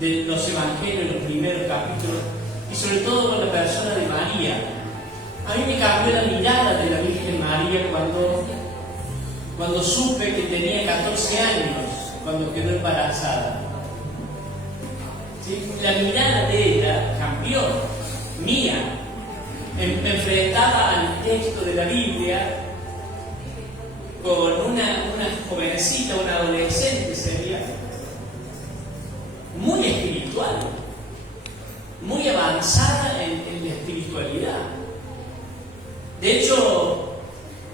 de los evangelios, los primeros capítulos, y sobre todo con la persona de María. A mí me cambió la mirada de la Virgen María cuando supe que tenía 14 años, cuando quedó embarazada. ¿Sí? La mirada de ella cambió, mía. Me enfrentaba al texto de la Biblia con una jovencita, una adolescente sería, muy espiritual, muy avanzada en la espiritualidad. De hecho,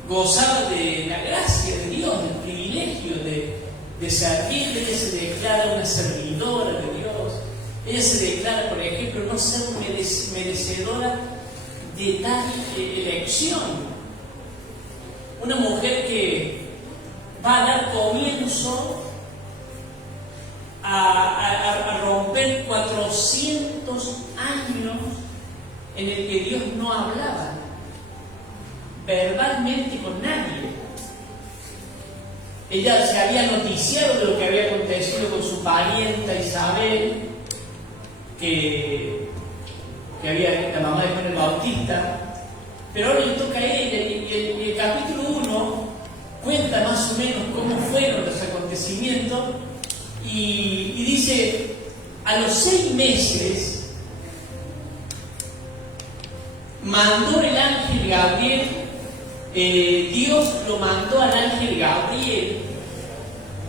gozaba de la gracia de Dios, del privilegio de servirle. Ella se declara una servidora de Dios. Ella se declara, por ejemplo, no ser merecedora de tal elección. Una mujer que va a dar comienzo a romper 400 años en el que Dios no hablaba verbalmente con nadie. Ella se había noticiado de lo que había acontecido con su parienta Isabel, que había la mamá de Juan el Bautista, pero ahora le toca a ella, y el capítulo 1 cuenta más o menos cómo fueron los acontecimientos, y dice: a los 6 meses mandó el ángel Gabriel, Dios lo mandó al ángel Gabriel.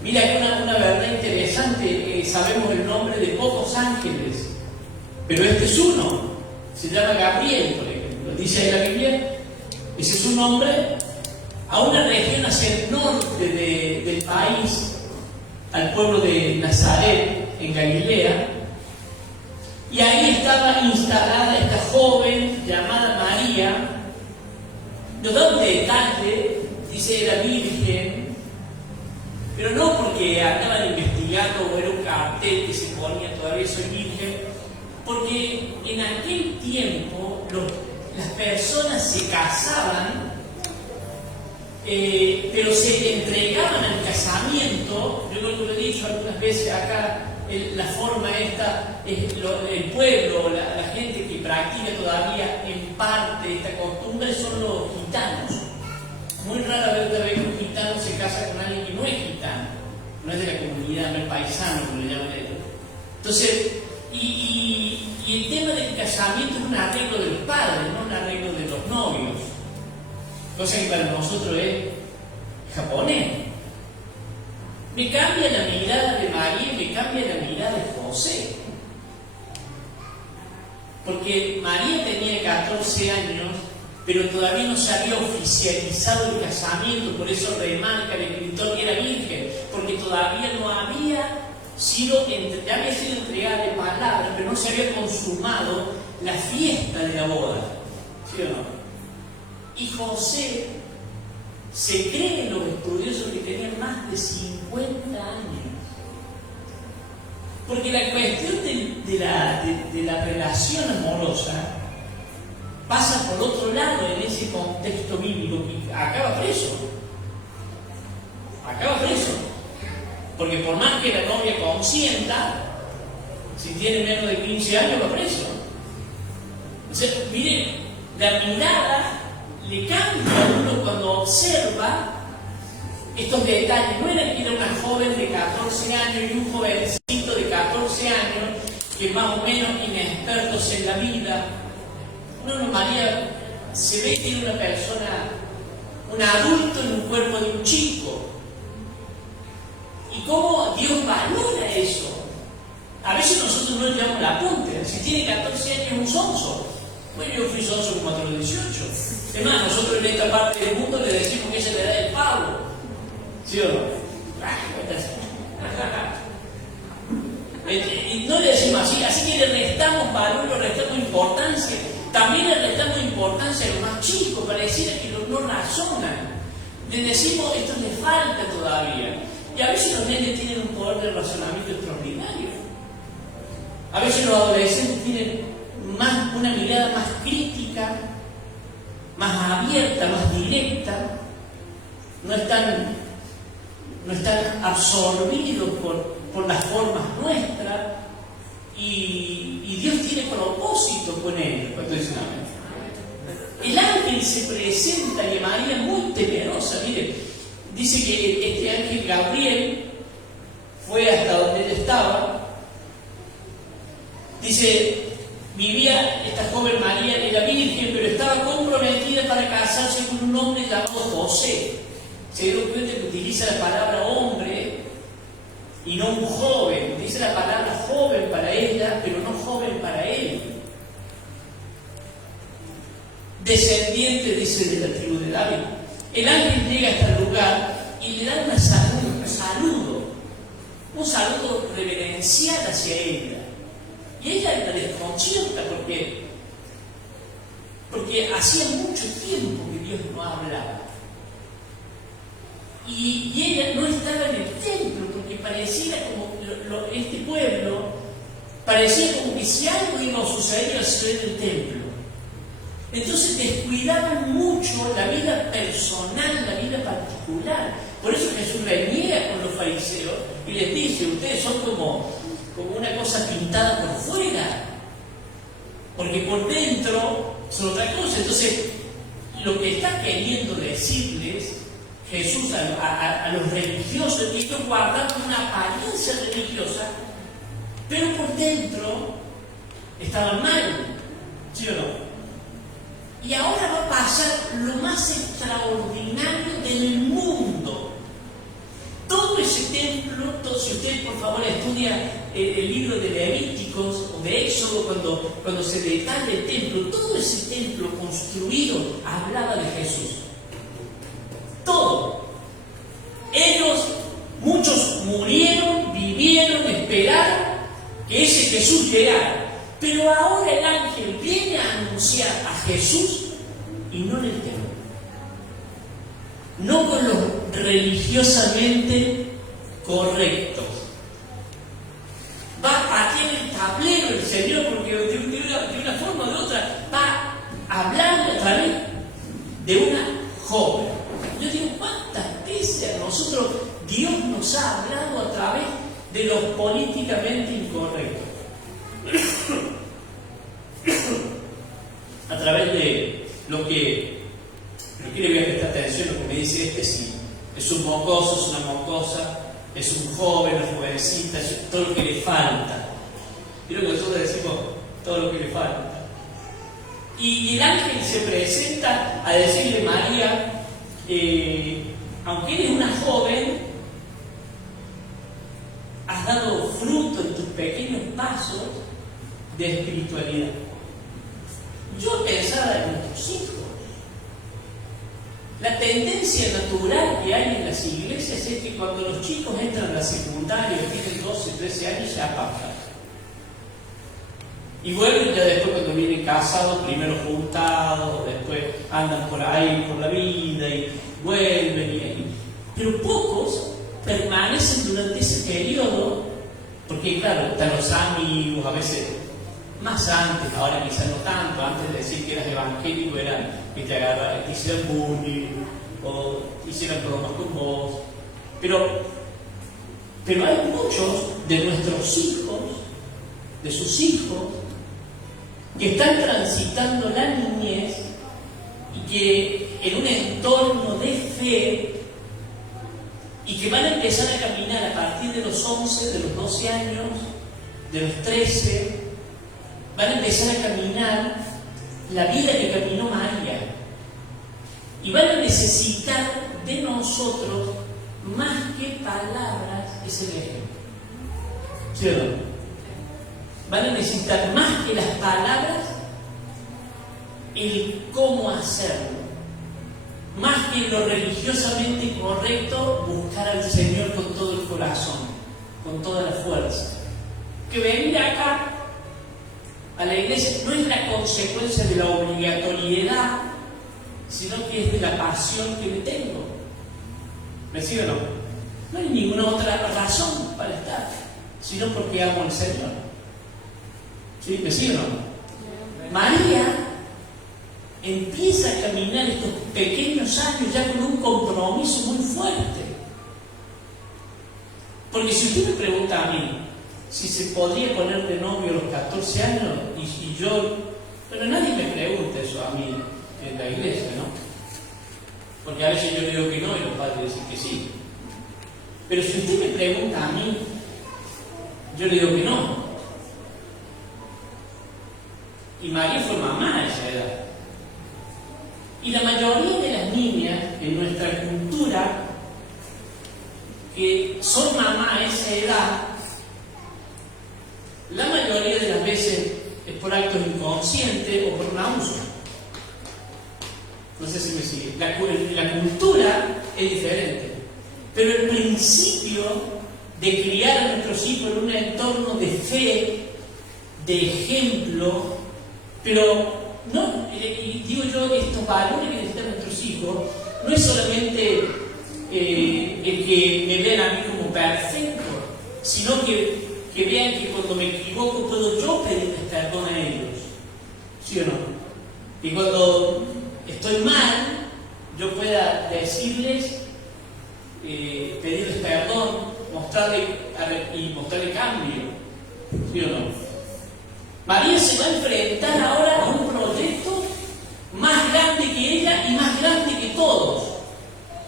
Mira, que una verdad interesante, sabemos el nombre de pocos ángeles, pero este es uno, se llama Gabriel, por ejemplo, dice ahí la Biblia, ese es su nombre, a una región hacia el norte del país, al pueblo de Nazaret, en Galilea, y ahí estaba instalada esta joven llamada María. Nos da un detalle, dice era virgen, pero no porque andaban investigando o era un cartel que se ponía todavía soy virgen, porque en aquel tiempo las personas se casaban, pero se entregaban al casamiento. Yo lo he dicho algunas veces acá, la forma esta, el pueblo, la gente que practica todavía en parte esta costumbre son los gitanos. Muy rara vez que un gitano se casa con alguien que no es gitano, no es de la comunidad, no es paisano, como le llaman ellos. Entonces, y el tema del casamiento es un arreglo de los padres, no un arreglo de los novios, cosa que para nosotros es japonés. Me cambia la mirada de María y me cambia la mirada de José. Porque María tenía 14 años, pero todavía no se había oficializado el casamiento, por eso remarca el escritor que era virgen, porque todavía no había sido entregada de palabra, pero no se había consumado la fiesta de la boda. ¿Sí o no? Y José se cree en los estudiosos que tenía más de 50 años. Porque la cuestión de la relación amorosa pasa por otro lado en ese contexto bíblico, que acaba preso. Acaba preso. Porque por más que la novia consienta, si tiene menos de 15 años va preso. O sea, miren, la mirada le cambia a uno cuando observa estos detalles. No era que era una joven de 14 años y un jovencito de 14 años que más o menos inexpertos en la vida. No, María se ve que era una persona, un adulto en un cuerpo de un chico. ¿Y cómo Dios valora eso? A veces nosotros no le damos la punta. Si tiene 14 años es un sonso. Bueno, yo fui sonso como a los 18. Es más, nosotros en esta parte del mundo le decimos que esa es la edad del pavo. ¿Sí o no? Y no le decimos así que le restamos valor, le restamos importancia. También le restamos importancia a los más chicos, pareciera que no razonan. Le decimos, esto le falta todavía. Y a veces los nenes tienen un poder de razonamiento extraordinario. A veces los adolescentes tienen una mirada más crítica, más abierta, más directa. No están absorbidos por las formas nuestras. y Dios tiene propósito con ellos. ¿Cuánto dicen amén? El ángel se presenta y María muy temerosa. Mire, dice que este ángel Gabriel fue hasta donde él estaba. Dice, vivía esta joven María, era virgen, pero estaba comprometida para casarse con un hombre llamado José. Se dieron cuenta que utiliza la palabra hombre y no un joven. Utiliza la palabra joven para ella, pero no joven para él. Descendiente, dice, de la tribu de David. El ángel llega hasta el lugar y le da un saludo reverencial hacia ella. Y ella la desconcierta porque hacía mucho tiempo que Dios no hablaba. Y ella no estaba en el templo, porque pareciera como este pueblo, parecía como que si algo iba a suceder, iba a suceder en el templo. Entonces descuidaban mucho la vida personal, la vida particular. Por eso Jesús reniega con los fariseos y les dice, ustedes son como una cosa pintada por fuera, porque por dentro son otra cosa. Entonces, lo que está queriendo decirles Jesús a los religiosos es que ellos guardan una apariencia religiosa, pero por dentro estaban mal, ¿sí o no? Y ahora va a pasar lo más extraordinario del mundo. Todo ese templo, si usted por favor estudia el libro de Levíticos o de Éxodo, cuando se detalla el templo, todo ese templo construido hablaba de Jesús. Todo. Ellos, muchos murieron, vivieron, esperaron que ese Jesús llegara. Pero ahora el ángel viene a anunciar a Jesús y no en el templo. No con los religiosamente correctos. Va a patear el tablero el Señor, porque de una forma o de otra va hablando a través de una joven. Yo digo, ¿cuántas veces a nosotros Dios nos ha hablado a través de los políticamente incorrectos? A través de lo que le voy a prestar atención, lo que me dice sí, es un mocoso, es una mocosa, es un joven, una jovencita, es todo lo que le falta. Creo que nosotros decimos todo lo que le falta. Y el ángel se presenta a decirle, María, aunque eres una joven, has dado fruto en tus pequeños pasos de espiritualidad. Yo pensaba en nuestros hijos. La tendencia natural que hay en las iglesias es que cuando los chicos entran a la secundaria, tienen 12, 13 años, ya pasan. Y vuelven ya después cuando vienen casados, primero juntados, después andan por ahí por la vida y vuelven. Pero pocos permanecen durante ese periodo, porque claro, están los amigos, a veces más antes, ahora quizás no tanto, antes de decir que eras evangélico era que te agarraran, que hicieran bullying o hicieran bromas con vos. Pero hay muchos de nuestros hijos, de sus hijos, que están transitando la niñez y que en un entorno de fe y que van a empezar a caminar a partir de los 11, de los 12 años, de los 13, van a empezar a caminar la vida que caminó María. Y van a necesitar de nosotros más que palabras ese ejemplo. ¿Sí o no? Van a necesitar más que las palabras el cómo hacerlo. Más que lo religiosamente correcto, buscar al Señor con todo el corazón, con toda la fuerza. Que venir acá a la iglesia no es la consecuencia de la obligatoriedad, sino que es de la pasión que le tengo. ¿Me sigue o no? No hay ninguna otra razón para estar, sino porque amo al Señor. ¿Sí? ¿Me sigue o no? María empieza a caminar estos pequeños años ya con un compromiso muy fuerte. Porque si usted me pregunta a mí, si se podría poner de novio a los 14 años y yo, pero nadie me pregunta eso a mí en la iglesia, ¿no? Porque a veces yo digo que no y los padres dicen que sí. Pero si usted me pregunta a mí, yo le digo que no. Y María fue mamá a esa edad. Y la mayoría de las niñas en nuestra cultura que son mamá a esa edad, la mayoría de las veces es por actos inconscientes o por un abuso. No sé si me sigue. La cultura es diferente. Pero el principio de criar a nuestros hijos en un entorno de fe, de ejemplo, pero no, y digo yo, estos valores que necesitan nuestros hijos, no es solamente el que me vean a mí como perfecto, sino que vean que cuando me equivoco puedo yo pedirles perdón a ellos. ¿Sí o no? Y cuando estoy mal, yo pueda decirles, pedirles perdón, mostrarle cambio. ¿Sí o no? María se va a enfrentar ahora a un proyecto más grande que ella y más grande que todos.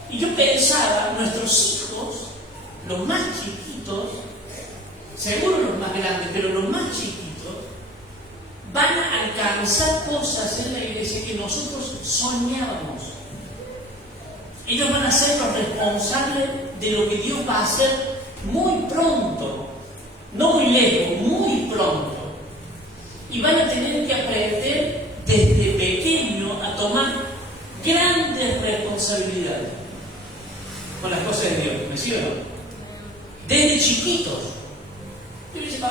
Y yo pensaba, nuestros hijos, los más chiquitos, seguro los más grandes, pero los más chiquitos, van a alcanzar cosas en la iglesia que nosotros soñábamos. Ellos van a ser los responsables de lo que Dios va a hacer muy pronto, no muy lejos, muy pronto. Y van a tener que aprender desde pequeño a tomar grandes responsabilidades con las cosas de Dios, ¿me sigo? Desde chiquitos. Yo le digo,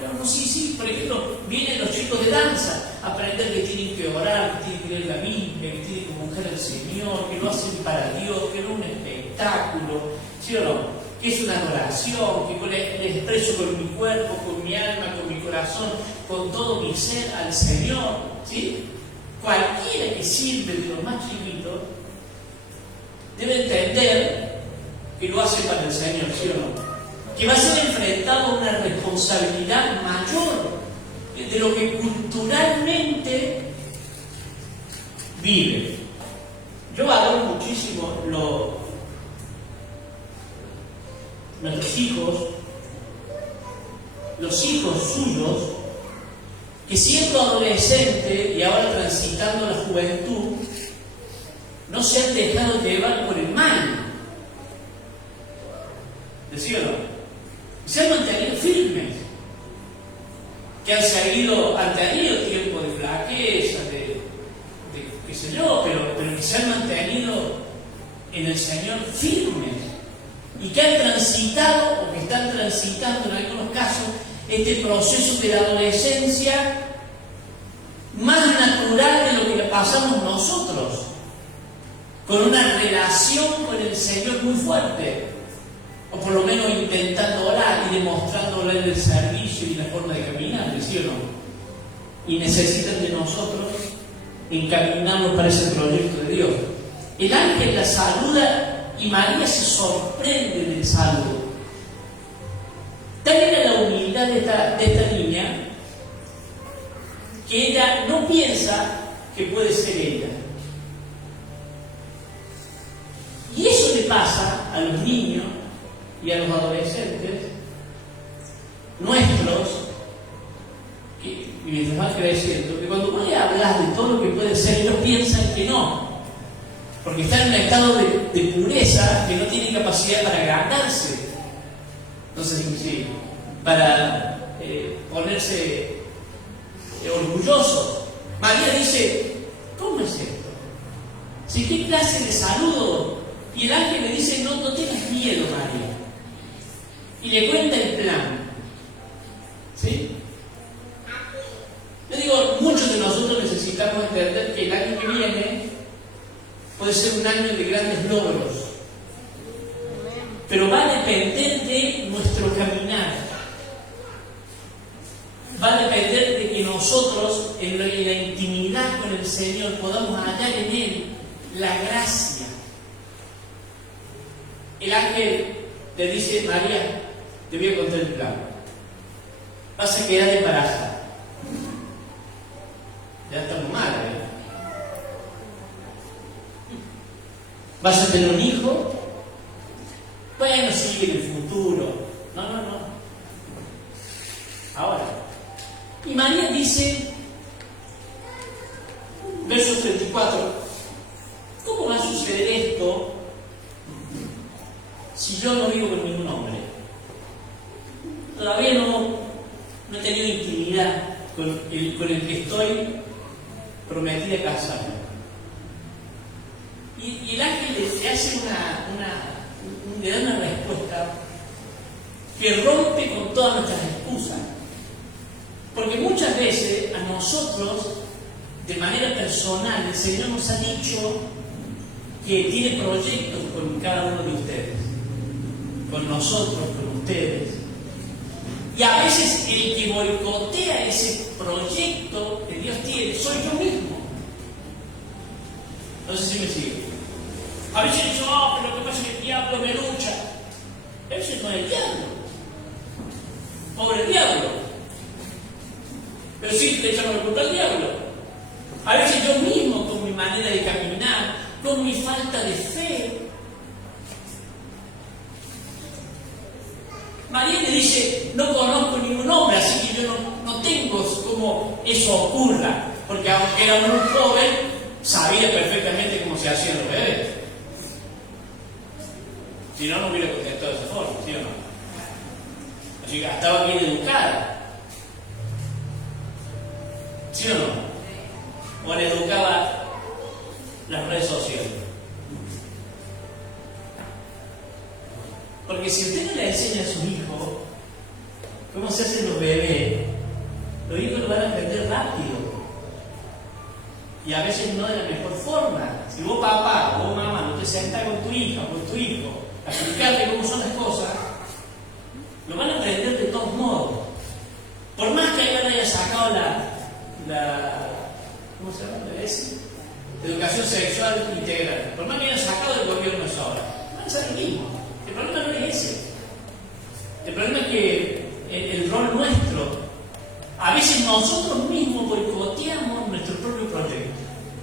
pero no, sí, por ejemplo, vienen los chicos de danza a aprender que tienen que orar, que tienen que leer la Biblia, que tienen que buscar al Señor, que lo hacen para Dios, que no es un espectáculo, ¿sí o no? Que es una adoración, que le expreso con mi cuerpo, con mi alma, con mi corazón, con todo mi ser al Señor, ¿sí? Cualquiera que sirve de los más chiquitos debe entender que lo hace para el Señor, ¿sí o no? Que va a ser enfrentado a una responsabilidad mayor de lo que culturalmente vive. Yo valoro muchísimo nuestros hijos, los hijos suyos, que siendo adolescentes y ahora transitando la juventud, no se han dejado llevar por el mal. ¿Sí o no? Se han mantenido firmes, que han tenido tiempo de flaqueza, de qué sé yo, pero que se han mantenido en el Señor firmes y que han transitado o que están transitando en algunos casos este proceso de la adolescencia más natural de lo que le pasamos nosotros, con una relación con el Señor muy fuerte, o por lo menos intentando orar y demostrándole el servicio y la forma de caminar, ¿sí o no? Y necesitan de nosotros encaminarnos para ese proyecto de Dios. El ángel la saluda y María se sorprende del saludo. Tal era la humildad de esta niña que ella no piensa que puede ser ella. Y eso le pasa a los niños y a los adolescentes nuestros, que mientras van creciendo, que cuando vos le hablas de todo lo que puede ser, ellos piensan que no, porque están en un estado de pureza que no tienen capacidad para agrandarse, no sé si para ponerse orgullosos. María dice, ¿cómo es esto? ¿Sí, qué clase de saludo? Y el ángel le dice, no tengas miedo, María. Y le cuenta el plan. ¿Sí? Yo digo, muchos de nosotros necesitamos entender que el año que viene puede ser un año de grandes logros. Pero va a depender de nuestro caminar. Va a depender de que nosotros, en la intimidad con el Señor, podamos hallar en Él la gracia. El ángel le dice, María, te voy a contar el plan. vas a quedar embarazada. Ya está muy mal, ¿eh? Vas a tener un hijo. Bueno, sí, en el futuro. No. Ahora. Y María dice, verso 34, ¿cómo va a suceder esto si yo no vivo con ningún hombre? Todavía no he tenido intimidad con el que estoy prometida a casarme. Y el ángel le hace le da una respuesta que rompe con todas nuestras excusas. Porque muchas veces a nosotros, de manera personal, el Señor nos ha dicho que tiene proyectos con cada uno de ustedes, con nosotros, con ustedes. Y a veces el que boicotea ese proyecto que Dios tiene soy yo mismo. No sé si me sigue. A veces digo, pero lo que pasa es que el diablo me lucha. A veces no es el diablo. Pobre diablo. Pero sí le echamos la culpa al diablo. A veces yo mismo, con mi manera de caminar, con mi falta de fe. María le dice, no conozco ningún hombre, así que yo no tengo cómo eso ocurra. Porque aunque era muy joven, sabía perfectamente cómo se hacían los bebés. Si no, no hubiera contestado de esa forma, ¿sí o no? Así que estaba bien educada. ¿Sí o no? O le educaba las redes sociales. Porque si usted no le enseña a su hijo cómo se hacen los bebés, los hijos lo van a aprender rápido. Y a veces no de la mejor forma. Si vos papá o vos mamá no te sentás con tu hija o con tu hijo a explicarle cómo son las cosas, lo van a aprender de todos modos. Por más que alguien haya sacado ¿cómo se llama? Educación sexual integral. Por más que hayan sacado del gobierno eso ahora, van a ser el mismo. El problema no es ese. El problema es que el rol nuestro, a veces nosotros mismos boicoteamos nuestro propio proyecto.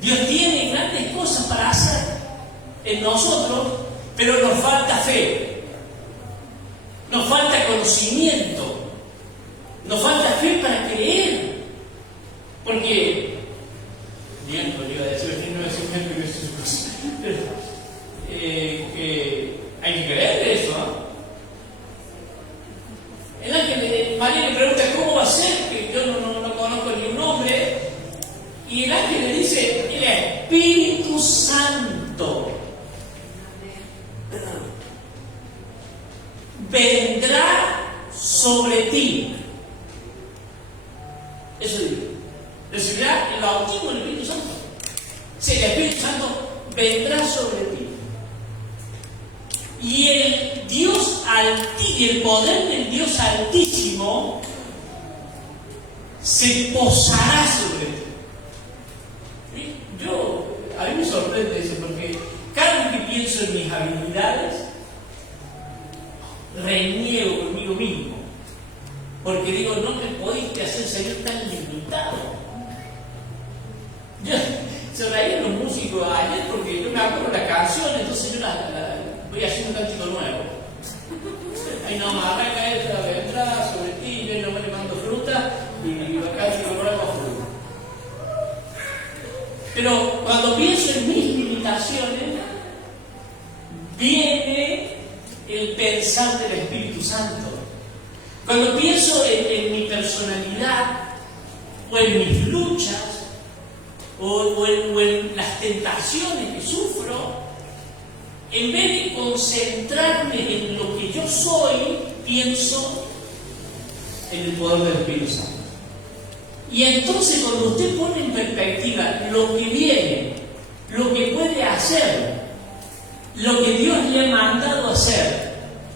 Dios tiene grandes cosas para hacer en nosotros, pero nos falta fe, nos falta conocimiento, nos falta fe para creer. Porque, bien, lo iba a decir, no voy a decir que hay que creer eso, ¿no? El ángel, María le pregunta cómo va a ser, que yo no conozco ni un hombre, y el ángel le dice, el Espíritu Santo vendrá sobre ti. Eso dice. Recibirá el bautismo del Espíritu Santo. Si el Espíritu Santo vendrá sobre ti. Y el Dios y el poder del Dios Altísimo se posará sobre ti. A mí me sorprende eso, porque cada vez que pienso en mis habilidades, reniego conmigo mismo. Porque digo, no me podiste hacer ser tan limitado. Se reían los músicos ayer porque yo me acuerdo de la canción, entonces yo voy haciendo un cántico nuevo. Ay, no, arranca esta, vendrá sobre ti, yo no me le mando fruta y va a cántico nuevo fruta. Pero cuando pienso en mis limitaciones, viene el pensar del Espíritu Santo. Cuando pienso en mi personalidad, o en mis luchas, o en las tentaciones que sufro, en vez de concentrarme en lo que yo soy, pienso en el poder del Espíritu Santo. Y entonces cuando usted pone en perspectiva lo que viene, lo que puede hacer, lo que Dios le ha mandado hacer,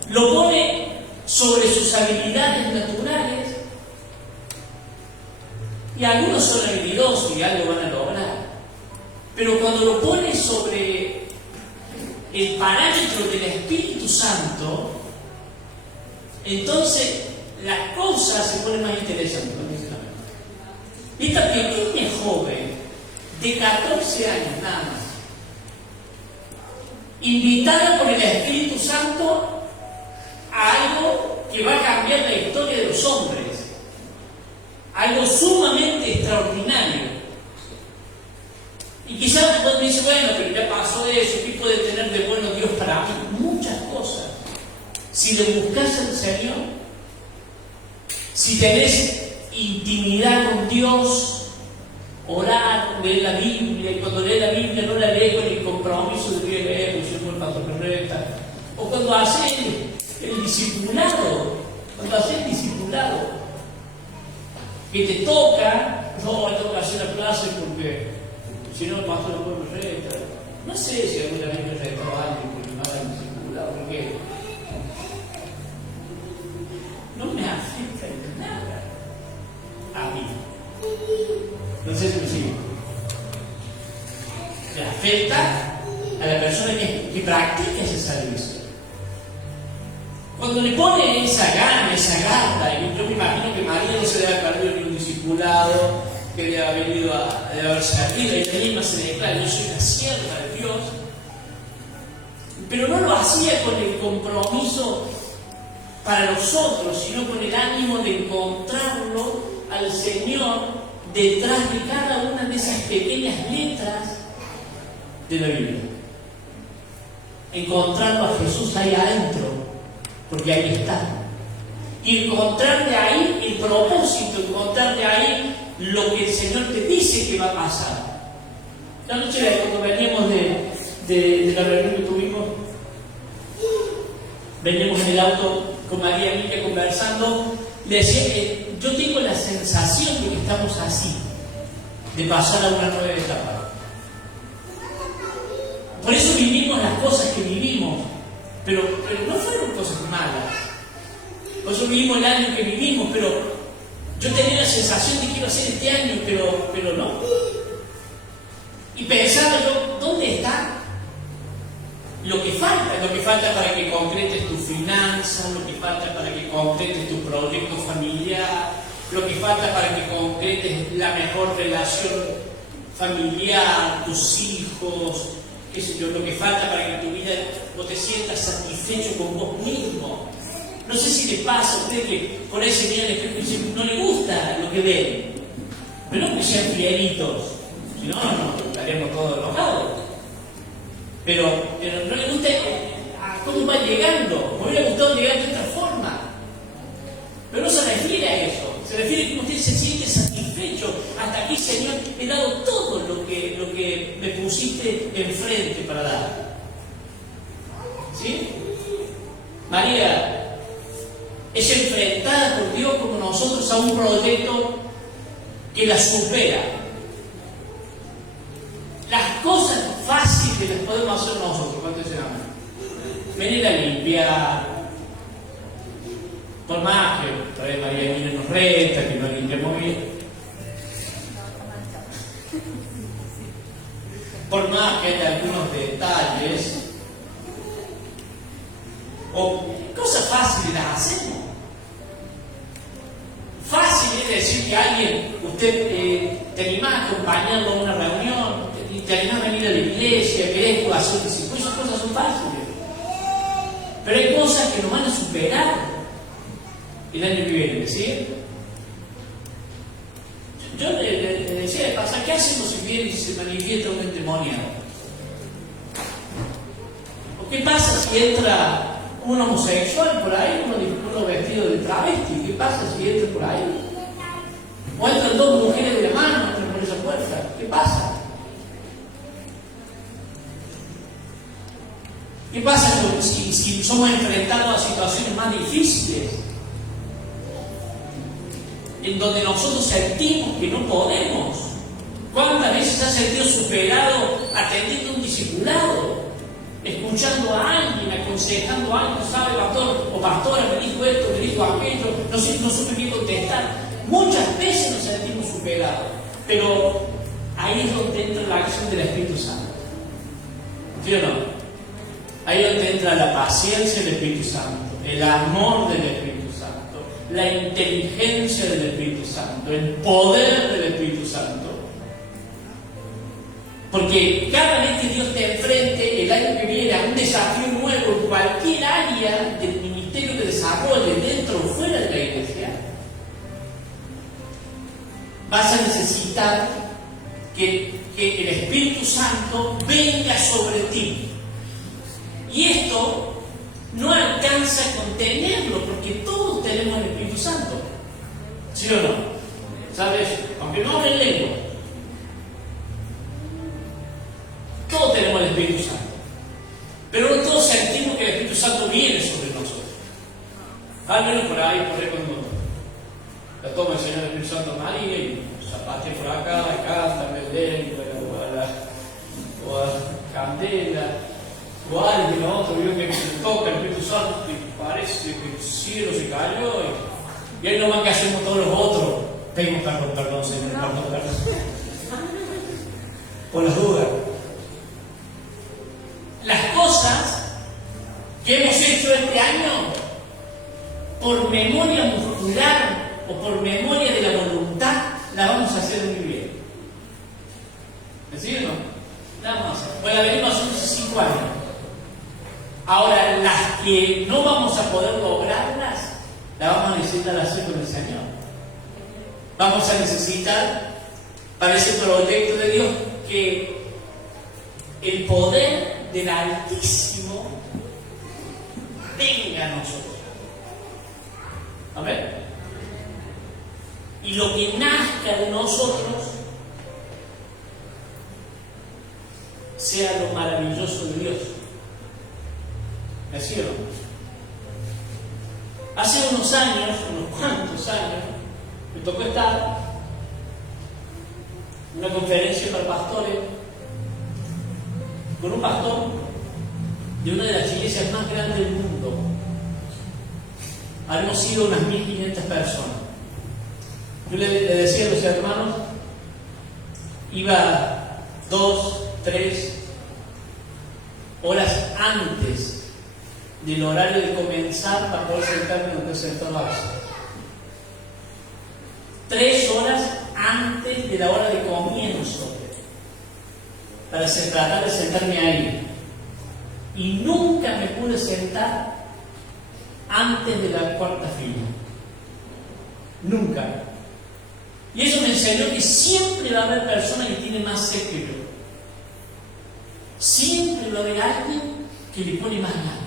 lo pone sobre sus habilidades naturales, y algunos son habilidosos y algo van a lograr, pero cuando lo pone sobre el parámetro del Espíritu Santo, entonces las cosas se ponen más interesantes. Esta pequeña joven de 14 años nada más, invitada por el Espíritu Santo a algo que va a cambiar la historia de los hombres, algo sumamente extraordinario. Y quizás usted me dice, bueno, pero ya pasó eso, ¿qué puede tener de bueno Dios para mí? Muchas cosas. Si le buscas al Señor, si tenés intimidad con Dios, orar, leer la Biblia, y cuando lees la Biblia no la lees con el compromiso de que leer, pues yo por tanto perfecta. O cuando haces el discipulado, que te toca, no, tengo que hacer la clase porque si no el pastor no puede perfecta. No sé si alguna vez me retó a alguien porque no haga el discipulado, porque no me afecta en nada a mí. No sé si me sigo. Le afecta a la persona que practica ese servicio. Cuando le pone esa gana, esa garra, y yo me imagino que María no se debe haber perdido ni un discipulado, que debe haber venido de haber servido, y ella misma se declara, yo soy una sierva de Dios, pero no lo hacía con el compromiso para nosotros, sino con el ánimo de encontrarlo al Señor detrás de cada una de esas pequeñas letras de la Biblia. Encontrarlo a Jesús ahí adentro, porque ahí está. Y encontrar de ahí el propósito, encontrar de ahí lo que el Señor te dice que va a pasar. La noche cuando veníamos de la reunión que tuvimos, veníamos en el auto con María Emilia conversando, le decía, yo tengo la sensación de que estamos así, de pasar a una nueva etapa. Por eso vivimos las cosas que vivimos, pero no fueron cosas malas. Por eso vivimos el año que vivimos, pero yo tenía la sensación de que iba a ser este año, pero no. Y pensaba yo, ¿dónde está lo que falta? Lo que falta para que concretes tus finanzas, lo que falta para que concretes tu proyecto familiar, lo que falta para que concretes la mejor relación familiar, tus hijos, qué sé yo, lo que falta para que tu vida vos te sientas satisfecho con vos mismo. No sé si le pasa a usted que por ahí se mira al espejo y dice, no le gusta lo que ven, pero no que sean fieritos, si no, estaríamos todos enojados. Pero no le gusta a cómo va llegando. Me hubiera gustado llegar de otra forma. Pero no se refiere a eso. Se refiere a que usted se siente satisfecho. Hasta aquí, Señor, he dado todo lo que me pusiste enfrente para dar. ¿Sí? María es enfrentada por Dios como nosotros a un proyecto que la supera. Las cosas fáciles las podemos hacer nosotros. ¿Cuánto se llama? Venir a limpiar. Por más que todavía María Emilia nos reta, que no limpiamos bien. Por más que haya algunos detalles, o cosas fáciles las hacemos. Fácil es decir que alguien, usted te anima a acompañarlo a una reunión, te animas a venir a la iglesia, querés hacer discípulos, esas cosas son fáciles. Pero hay cosas que nos van a superar el año que viene, ¿sí? Yo le decía de pasar, ¿qué hacemos si viene y se manifiesta un endemoniado? ¿O qué pasa si entra un homosexual por ahí, uno vestido de travesti? ¿Qué pasa si entra por ahí? O entran dos mujeres de la mano, entran por esa puerta. ¿Qué pasa? ¿Qué pasa si somos enfrentados a situaciones más difíciles? En donde nosotros sentimos que no podemos. ¿Cuántas veces se ha sentido superado atendiendo un discipulado? Escuchando a alguien, aconsejando a alguien, ¿sabe, pastor? O pastora, me dijo esto, me dijo aquello, no supe qué contestar. Muchas veces nos sentimos superados, pero ahí es donde entra la acción del Espíritu Santo. ¿Sí o no? Ahí es donde entra la paciencia del Espíritu Santo, el amor del Espíritu Santo, la inteligencia del Espíritu Santo, el poder del Espíritu Santo. Porque cada vez que Dios te enfrente el año que viene a un desafío nuevo en cualquier área del ministerio que desarrolle, dentro o fuera de la iglesia, vas a necesitar que el Espíritu Santo venga sobre ti. Y esto no alcanza a contenerlo, porque todos tenemos el Espíritu Santo. ¿Sí o no? ¿Sabes? Aunque no hablen lengua, todos tenemos el Espíritu Santo. Pero no todos sentimos que el Espíritu Santo viene sobre nosotros. Al menos por ahí cuando la toma el Señor del Espíritu Santo a María y zapate por acá, canta, Belén, o a Candela, o a alguien otro, vio que se toca el Espíritu Santo y parece que el cielo se cayó y ahí nomás que hacemos todos los otros. Tengo perdón, Señor, perdón. Por las dudas. Las cosas que hemos hecho este año por memoria muscular o por memoria de la voluntad, la vamos a hacer muy bien. ¿Me siguen o no? La vamos a hacer. Pues la venimos haciendo hace 5 años. Ahora, las que no vamos a poder lograrlas, las vamos a necesitar hacer con el Señor. Vamos a necesitar para ese proyecto de Dios que el poder del Altísimo venga a nosotros. Amén. Y lo que nazca de nosotros sea lo maravilloso de Dios. ¿Me cierro? Hace unos años, unos cuantos años, me tocó estar en una conferencia para pastores con un pastor de una de las iglesias más grandes del mundo. Habíamos sido unas 1500 personas. Yo le decía a los hermanos, iba 2, 3 horas antes del horario de comenzar para poder sentarme donde se sentaba. 3 horas antes de la hora de comienzo para tratar de sentarme ahí. Y nunca me pude sentar antes de la 4ª fila. Nunca. Y eso me enseñó que siempre va a haber personas que tienen más sed que yo. Siempre va a haber alguien que le pone más ganas,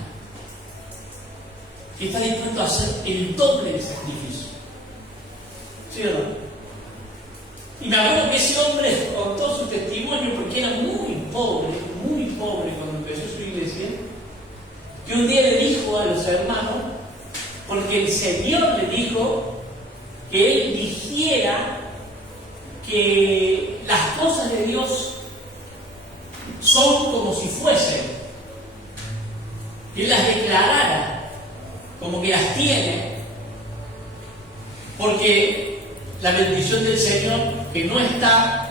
que está dispuesto a hacer el doble de sacrificio. ¿Sí o no? Y me acuerdo que ese hombre contó su testimonio porque era muy pobre cuando empezó su iglesia, que un día le dijo a los hermanos, porque el Señor le dijo que él dijera que las cosas de Dios son como si fuesen, que él las declarara como que las tiene, porque la bendición del Señor, que no está,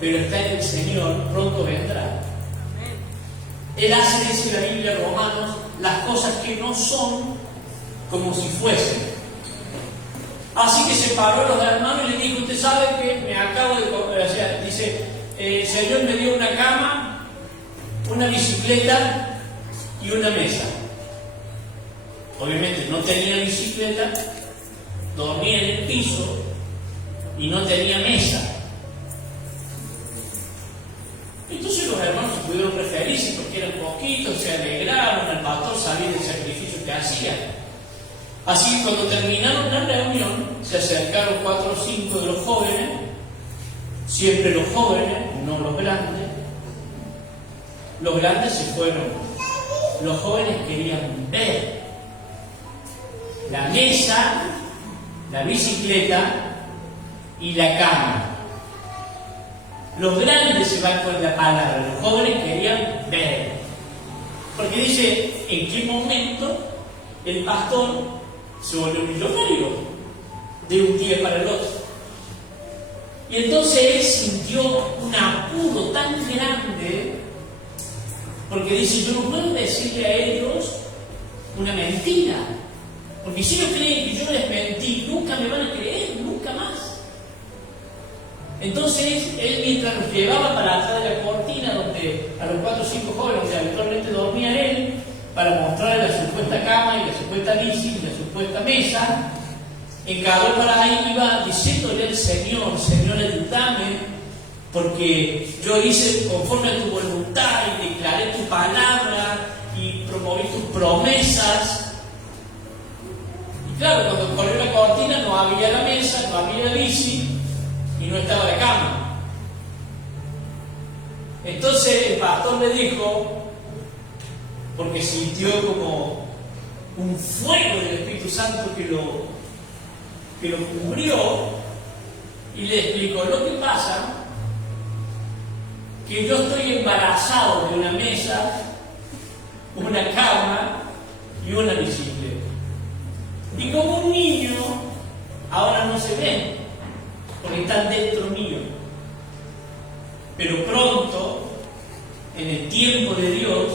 pero está en el Señor, pronto vendrá. Él hace, dice la Biblia, Romanos, las cosas que no son como si fuesen. Así que se paró a los hermanos y le dijo: usted sabe que me acabo de... O sea, dice, el Señor me dio una cama, una bicicleta y una mesa. Obviamente no tenía bicicleta, dormía en el piso y no tenía mesa. Entonces los hermanos se pudieron referirse porque eran poquitos, se alegraron, el pastor sabía del sacrificio que hacía. Así que cuando terminaron la reunión, se acercaron 4 o 5 de los jóvenes, siempre los jóvenes, no los grandes. Los grandes se fueron. Los jóvenes querían ver la mesa, la bicicleta y la cama. Los grandes se van con la palabra, los jóvenes querían ver. Porque dice, ¿en qué momento el pastor se volvió millonario de un día para el otro? Y entonces él sintió un apuro tan grande, porque dice, yo no puedo decirle a ellos una mentira, Porque si ellos creen que yo les mentí, nunca me van a creer, nunca más. Entonces, él mientras los llevaba para atrás de la cortina, donde a los 4 o 5 jóvenes donde habitualmente dormía él, para mostrarle la supuesta cama y la supuesta bici y la supuesta mesa, en cada para ahí iba diciéndole al Señor: Señor, ayúdame, porque yo hice conforme a tu voluntad y declaré tu palabra y promoví tus promesas. Y claro, cuando corrió la cortina no había la mesa, no había la bici y no estaba la cama. Entonces el pastor le dijo, porque sintió como un fuego del Espíritu Santo que lo cubrió, y le explicó: lo que pasa que yo estoy embarazado de una mesa, una cama y una bicicleta. Y como un niño, ahora no se ven, porque están dentro mío. Pero pronto, en el tiempo de Dios,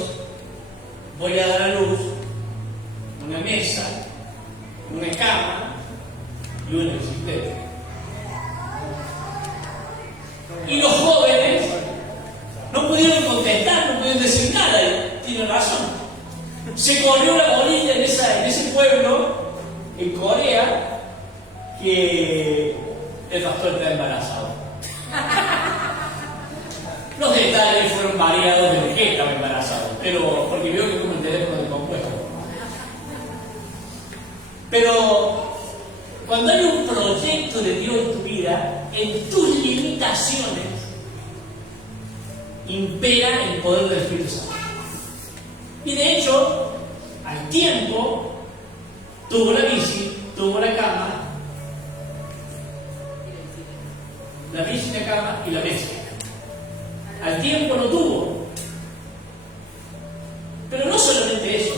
voy a dar a luz una mesa, una cama y una bicicleta. Y los jóvenes no pudieron contestar, no pudieron decir nada, y tienen razón. Se corrió la bolilla en ese pueblo, en Corea, que el pastor está embarazado. Los detalles fueron variados de que estaba embarazado, pero porque veo que como el teléfono de compuesto. Pero cuando hay un proyecto de Dios en tu vida, en tus limitaciones impera el poder del Espíritu Santo. Y de hecho, al tiempo, tuvo la bici, tuvo la cama, la bici, la cama y la mesa. Al tiempo lo tuvo. Pero no solamente eso.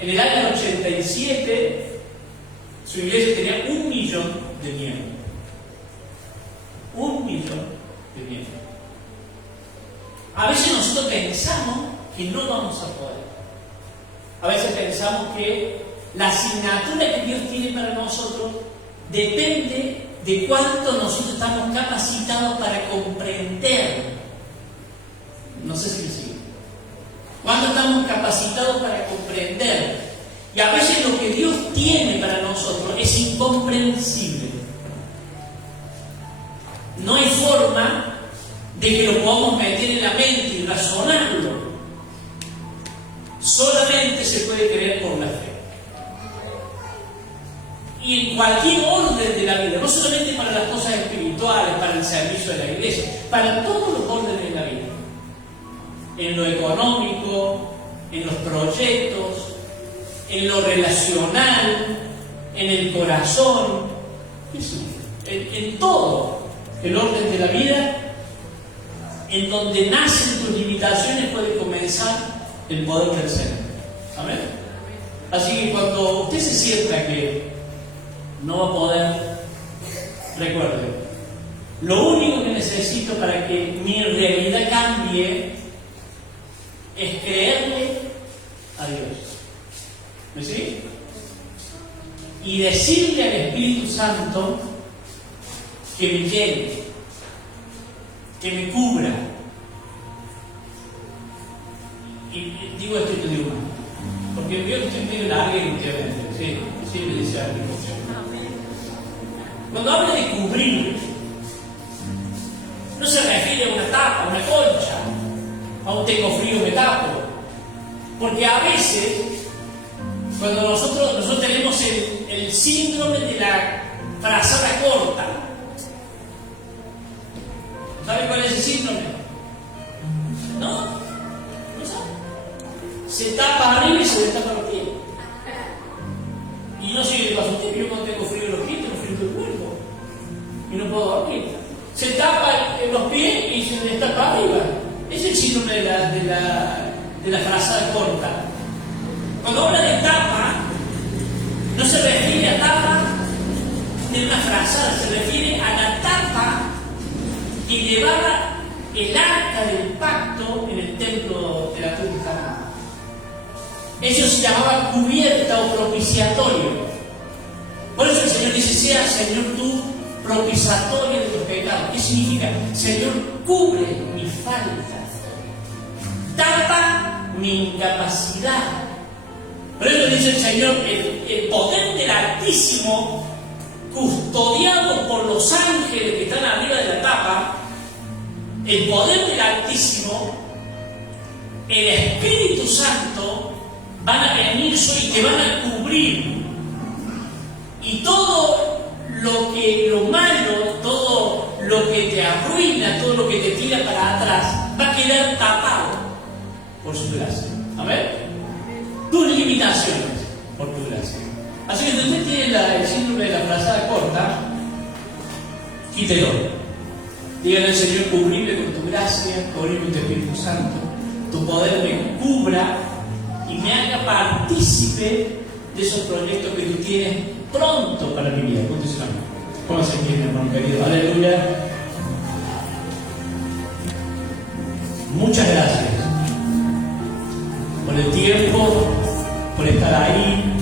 En el año 87, su iglesia tenía 1 millón de miembros. 1 millón de miembros. A veces nosotros pensamos que no vamos a poder. A veces pensamos que la asignatura que Dios tiene para nosotros depende de cuánto nosotros estamos capacitados para comprender. No sé si me sigue. ¿Cuánto estamos capacitados para comprender? Y a veces lo que Dios tiene para nosotros es incomprensible. No hay forma de que lo podamos meter en la mente y razonarlo. Solamente se puede creer por la fe. Y en cualquier orden de la vida, no solamente para las cosas espirituales, para el servicio de la iglesia, para todos los órdenes de la vida. En lo económico, en los proyectos, en lo relacional, en el corazón, en todo el orden de la vida, en donde nacen tus limitaciones puede comenzar el poder del Señor. ¿Amén? Así que cuando usted se sienta que no va a poder, recuerde, lo único que necesito para que mi realidad cambie es creerle a Dios. ¿Me sigue? Y decirle al Espíritu Santo que me llene, que me cubra. Y digo esto y te digo más, porque yo estoy medio largo y últimamente, sí, me dice algo. Cuando habla de cubrir, no se refiere a una tapa, a una colcha, a un tengo frío me tapo, porque a veces cuando nosotros tenemos el síndrome de la frazada corta. ¿Sabe cuál es ese síndrome? ¿No? ¿No sabe? Se tapa arriba y se destapa los pies. Y no sigue paso usted, yo cuando tengo frío en los pies, tengo frío en el cuerpo. Y no puedo dormir. Se tapa en los pies y se destapa arriba. Es el síndrome de la frazada corta. Cuando habla de tapa, no se refiere a tapa de una frazada, se refiere a la tapa que llevaba el arca del pacto en el templo de la Tujana. Ellos se llamaba cubierta o propiciatorio. Por eso el Señor dice, sea Señor tú propiciatorio de tus pecados. ¿Qué significa? Señor, cubre mi falta, tapa mi incapacidad. Por eso dice el Señor, el poder del Altísimo, custodiado por los ángeles que están arriba de la tapa, el poder del Altísimo, el Espíritu Santo, van a venir y te van a cubrir. Y todo lo malo, todo lo que te arruina, todo lo que te tira para atrás, va a quedar tapado por su gracia. Amén. Tus limitaciones por tu gracia. Así que si usted tiene el síndrome de la frazada corta, quítelo. Dígale al Señor, cubrime con tu gracia, cubrime con tu Espíritu Santo, tu poder me cubra y me haga partícipe de esos proyectos que tú tienes pronto para mi vida. ¿Cómo se entiende, hermano querido? Aleluya. Muchas gracias por el tiempo, por estar ahí.